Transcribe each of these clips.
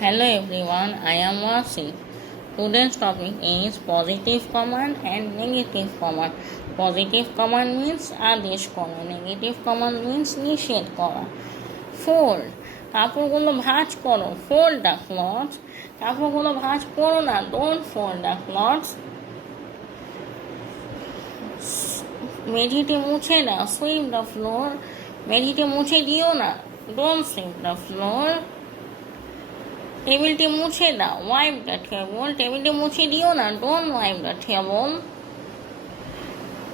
Hello everyone, I am Wasi. Today's topic is positive command and negative command. Positive command means আদেশ করা, negative command means নিষেধ করা। ফোল্ড, কাপড়গুলো ভাঁজ করো, ফোল্ড দ্য ক্লথস। কাপড়গুলো ভাঁজ করো না, ডোন্ট ফোল্ড দ্য ক্লথস। মেঝেতে মুছে দাও, সুইপ দ্য ফ্লোর। মেঝেতে মুছে দিও না, ডোন্ট সুইপ দ্য ফ্লোর। টেবিলটি মুছে দাও, ওয়াইপ দ্য টেবল। টেবিলটি মুছে দিও না, ডোন্ট ওয়াইপ দ্য টেবল।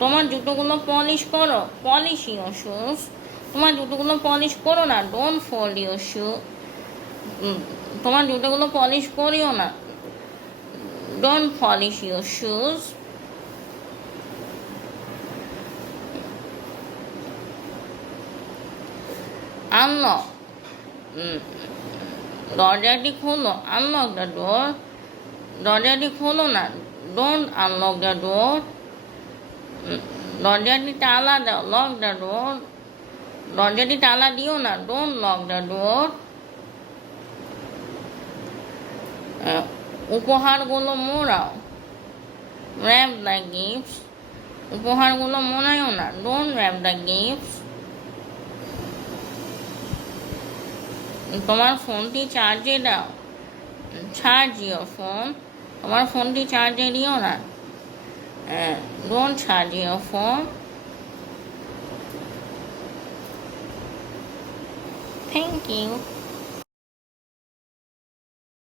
তোমার জুতোগুলো পলিশ করো, পলিশ ইউর শুজ। তোমার জুতোগুলো পলিশ করো না, ডোন্ট ফোল্ড ইউর শু। তোমার জুতোগুলো পলিশ করিও না, don't polish your shoes. Unlock, দরজাটি খোলো, আনলক দ্য ডোর। দরজাটি খোলো না, ডোন্ট আনলক দ্য ডোর। দরজাটি তালা দাও, লক দ্য ডোর। দরজাটি তালা দিও না, ডোন্ট লক দ্য ডোর। উপহারগুলো মোড়াও, র্যাপ দ্য গিফটস। উপহারগুলো মোড়াইও না, ডোন্ট র্যাপ দ্য গিফটস। তোমার ফোনটি চার্জে দাও, চার্জ ইউর ফোন। তোমার ফোনটি চার্জে দিও না, don't charge your phone. Thank you.